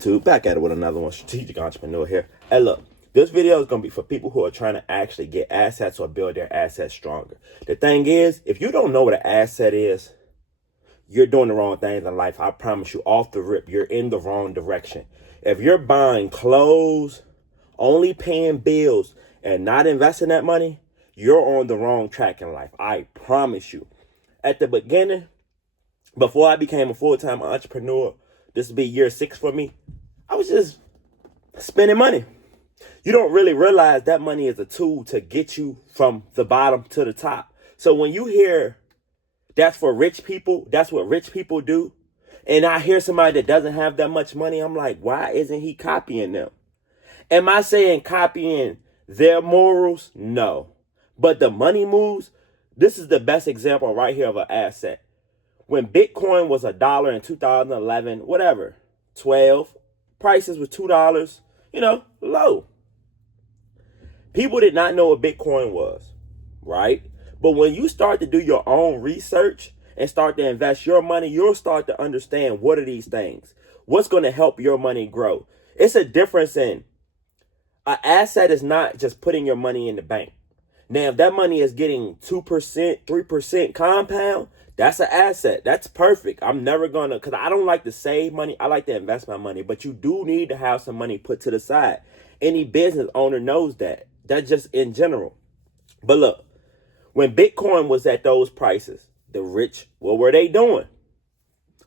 Back at it with another one, strategic entrepreneur here. Hey, look, this video is going to be for people who are trying to actually get assets or build their assets stronger. The thing is, if you don't know what an asset is, you're doing the wrong things in life. I promise you, off the rip, you're in the wrong direction. If you're buying clothes, only paying bills, and not investing that money, you're on the wrong track in life. I promise you. At the beginning, before I became a full-time entrepreneur, this will be year 6 for me, I was just spending money. You don't really realize that money is a tool to get you from the bottom to the top. So when you hear that's for rich people, that's what rich people do, and I hear somebody that doesn't have that much money, I'm like, why isn't he copying them? Am I saying copying their morals? No. But the money moves, this is the best example right here of an asset. When Bitcoin was $1 in 2011, whatever, 12, prices was $2, low. People did not know what Bitcoin was, right? But when you start to do your own research and start to invest your money, you'll start to understand what are these things? What's going to help your money grow? It's a difference in an asset is not just putting your money in the bank. Now, if that money is getting 2%, 3% compound, that's an asset. That's perfect. I'm never going to, because I don't like to save money. I like to invest my money. But you do need to have some money put to the side. Any business owner knows that. That's just in general. But look, when Bitcoin was at those prices, the rich, what were they doing?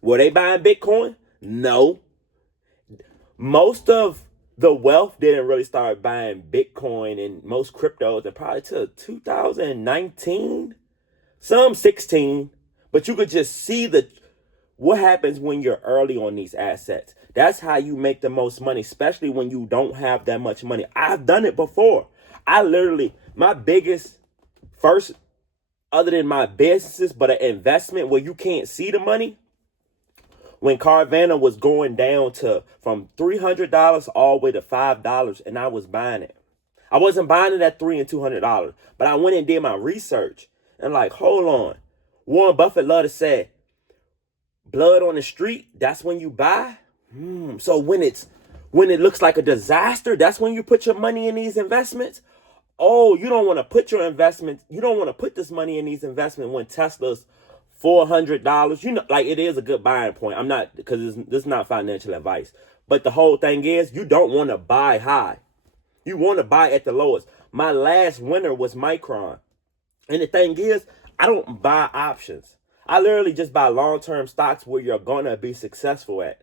Were they buying Bitcoin? No. Most of the wealth didn't really start buying Bitcoin and most cryptos and probably till 2019, some 16. But you could just see what happens when you're early on these assets. That's how you make the most money, especially when you don't have that much money. I've done it before. My biggest first, other than my businesses, but an investment where you can't see the money, when Carvana was going down from $300 all the way to $5, and I was buying it. I wasn't buying it at $300 and $200, but I went and did my research and like, hold on. Warren Buffett loved to say, blood on the street, that's when you buy. So when it looks like a disaster, that's when you put your money in these investments. Oh, you don't want to put this money in these investments when Tesla's $400. Like it is a good buying point. I'm not, because this is not financial advice. But the whole thing is, you don't want to buy high. You want to buy at the lowest. My last winner was Micron. And the thing is, I don't buy options. I literally just buy long-term stocks where you're going to be successful at.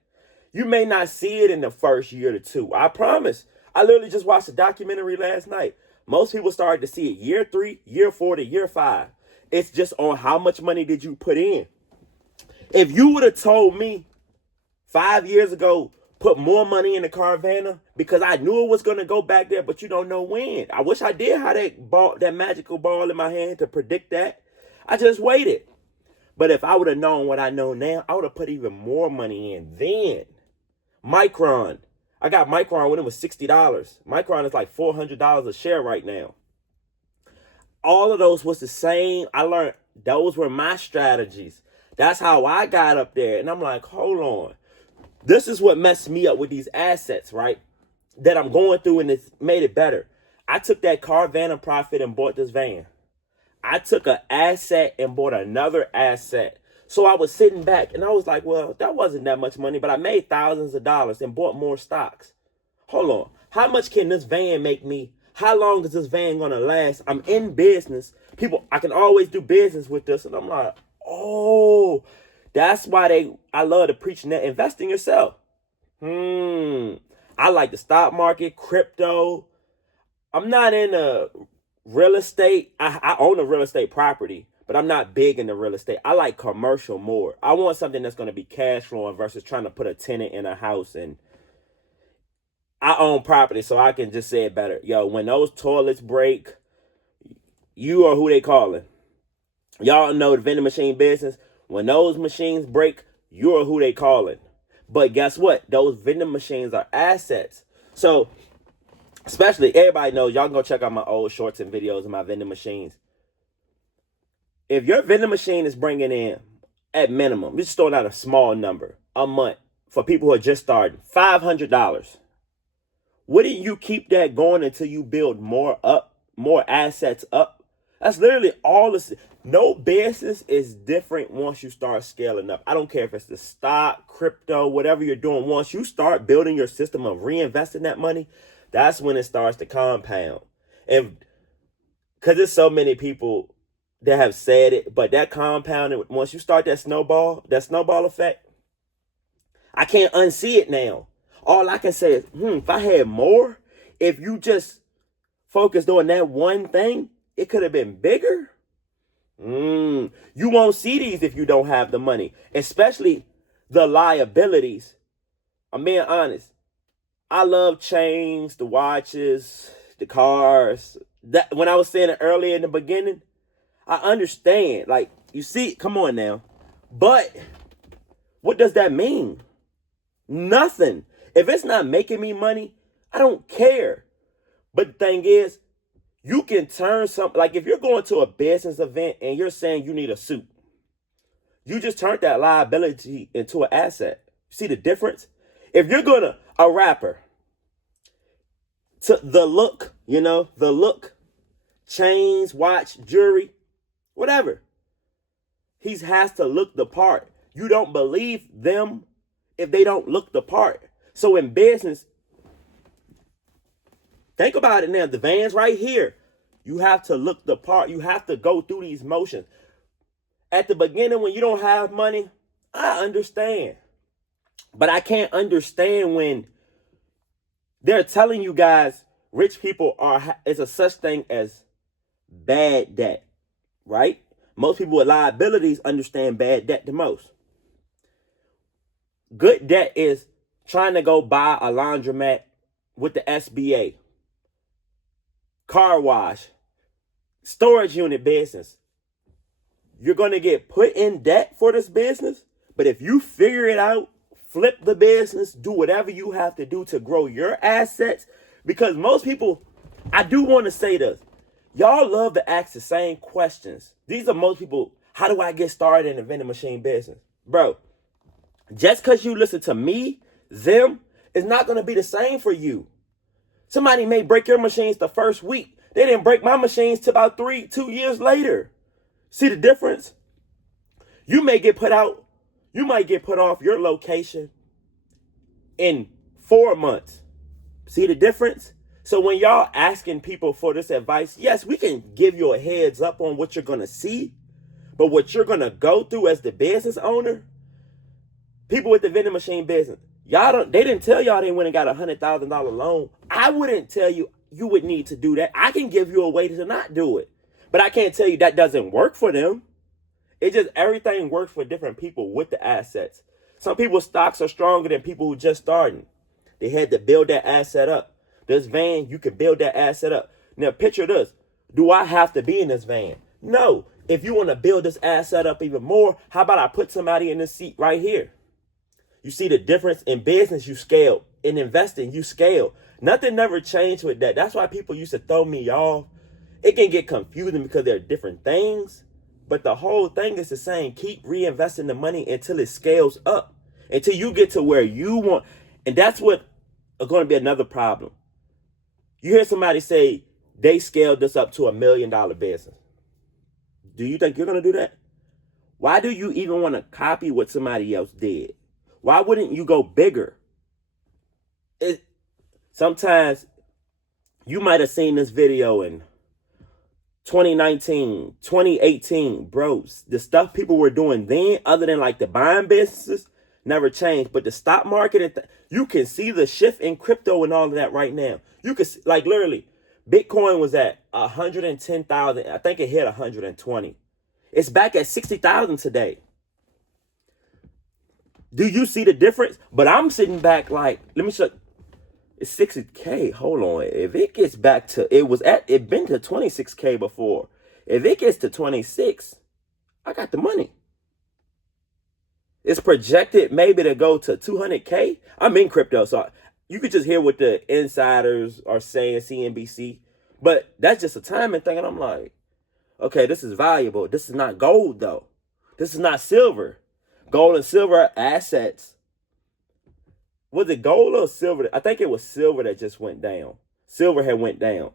You may not see it in the first year to two. I promise. I literally just watched a documentary last night. Most people started to see it year 3, year 4 to year 5. It's just on how much money did you put in. If you would have told me 5 years ago, put more money in the Carvana, because I knew it was going to go back there, but you don't know when. I wish I did have that magical ball in my hand to predict that. I just waited. But if I would have known what I know now, I would have put even more money in then. Micron. I got Micron when it was $60. Micron is like $400 a share right now. All of those was the same. I learned those were my strategies. That's how I got up there. And I'm like, hold on. This is what messed me up with these assets, right? That I'm going through, and it's made it better. I took that Carvana profit and bought this van. I took an asset and bought another asset. So I was sitting back and I was like, well, that wasn't that much money, but I made thousands of dollars and bought more stocks. Hold on. How much can this van make me? How long is this van going to last? I'm in business. People, I can always do business with this. And I'm like, oh, that's why I love to preach net. Invest in yourself. I like the stock market, crypto. I'm not in real estate. I own a real estate property, but I'm not big into real estate. I like commercial more. I want something that's going to be cash flowing versus trying to put a tenant in a house. And I own property, so I can just say it better. Yo, when those toilets break, you are who they calling. Y'all know the vending machine business. When those machines break, you're who they calling. But guess what? Those vending machines are assets. So, especially, everybody knows, y'all can go check out my old shorts and videos of my vending machines. If your vending machine is bringing in, at minimum, just throwing out a small number, a month, for people who are just starting, $500. Wouldn't you keep that going until you build more assets up? That's literally all this. No business is different once you start scaling up. I don't care if it's the stock, crypto, whatever you're doing. Once you start building your system of reinvesting that money, that's when it starts to compound. And because there's so many people that have said it, but that compounding, once you start that snowball effect, I can't unsee it now. All I can say is, if I had more, if you just focused on that one thing, it could have been bigger. You won't see these if you don't have the money, especially the liabilities. I'm being honest. I love chains, the watches, the cars. That when I was saying it earlier in the beginning, I understand. Like, you see, come on now. But what does that mean? Nothing. If it's not making me money, I don't care. But the thing is, you can turn something, like if you're going to a business event and you're saying you need a suit, you just turned that liability into an asset. See the difference? If you're a rapper, to the look, chains, watch, jewelry, whatever. He has to look the part. You don't believe them if they don't look the part. So in business, think about it now. The van's right here. You have to look the part. You have to go through these motions. At the beginning, when you don't have money, I understand. But I can't understand when they're telling you guys rich people is a such thing as bad debt, right? Most people with liabilities understand bad debt the most. Good debt is trying to go buy a laundromat with the SBA, car wash, storage unit business. You're going to get put in debt for this business, but if you figure it out, flip the business, do whatever you have to do to grow your assets, because most people, I do want to say this, y'all love to ask the same questions. These are most people, how do I get started in the vending machine business? Bro, just because you listen to me, them, it's not going to be the same for you. Somebody may break your machines the first week. They didn't break my machines till about 2 years later. See the difference? You might get put off your location in 4 months. See the difference? So when y'all asking people for this advice, yes, we can give you a heads up on what you're going to see, but what you're going to go through as the business owner, people with the vending machine business, they didn't tell y'all they went and got a $100,000 loan. I wouldn't tell you would need to do that. I can give you a way to not do it, but I can't tell you that doesn't work for them. It just, everything works for different people with the assets. Some people's stocks are stronger than people who just starting. They had to build that asset up. This van, you can build that asset up. Now picture this. Do I have to be in this van? No. If you want to build this asset up even more, how about I put somebody in this seat right here? You see the difference? In business, you scale. In investing, you scale. Nothing never changed with that. That's why people used to throw me off. It can get confusing because there are different things, but the whole thing is the same. Keep reinvesting the money until it scales up, until you get to where you want. And that's what is going to be another problem. You hear somebody say they scaled this up to $1 million business. Do you think you're going to do that? Why do you even want to copy what somebody else did? Why wouldn't you go bigger? Sometimes you might have seen this video in 2019, 2018, bros. The stuff people were doing then, other than like the buying businesses, never changed. But the stock market, you can see the shift in crypto and all of that right now. You can see, like literally, Bitcoin was at 110,000. I think it hit 120. It's back at 60,000 today. Do you see the difference? But I'm sitting back like, let me show. It's 60K. Hold on. If it gets back to, it been to 26K before. If it gets to 26, I got the money. It's projected maybe to go to 200K. I'm in crypto, so you could just hear what the insiders are saying, CNBC. But that's just a timing thing, and I'm like, okay, this is valuable. This is not gold, though. This is not silver. Gold and silver are assets. Was it gold or silver? I think it was silver that just went down. Silver had went down.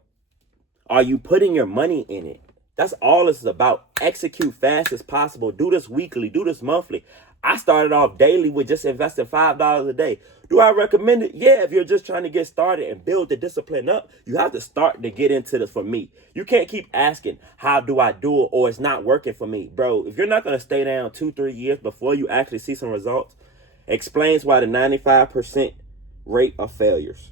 Are you putting your money in it? That's all this is about. Execute fast as possible. Do this weekly. Do this monthly. I started off daily with just investing $5 a day. Do I recommend it? Yeah, if you're just trying to get started and build the discipline up, you have to start to get into this for me. You can't keep asking, how do I do it? Or it's not working for me. Bro, if you're not going to stay down 2-3 years before you actually see some results, explains why the 95% rate of failures.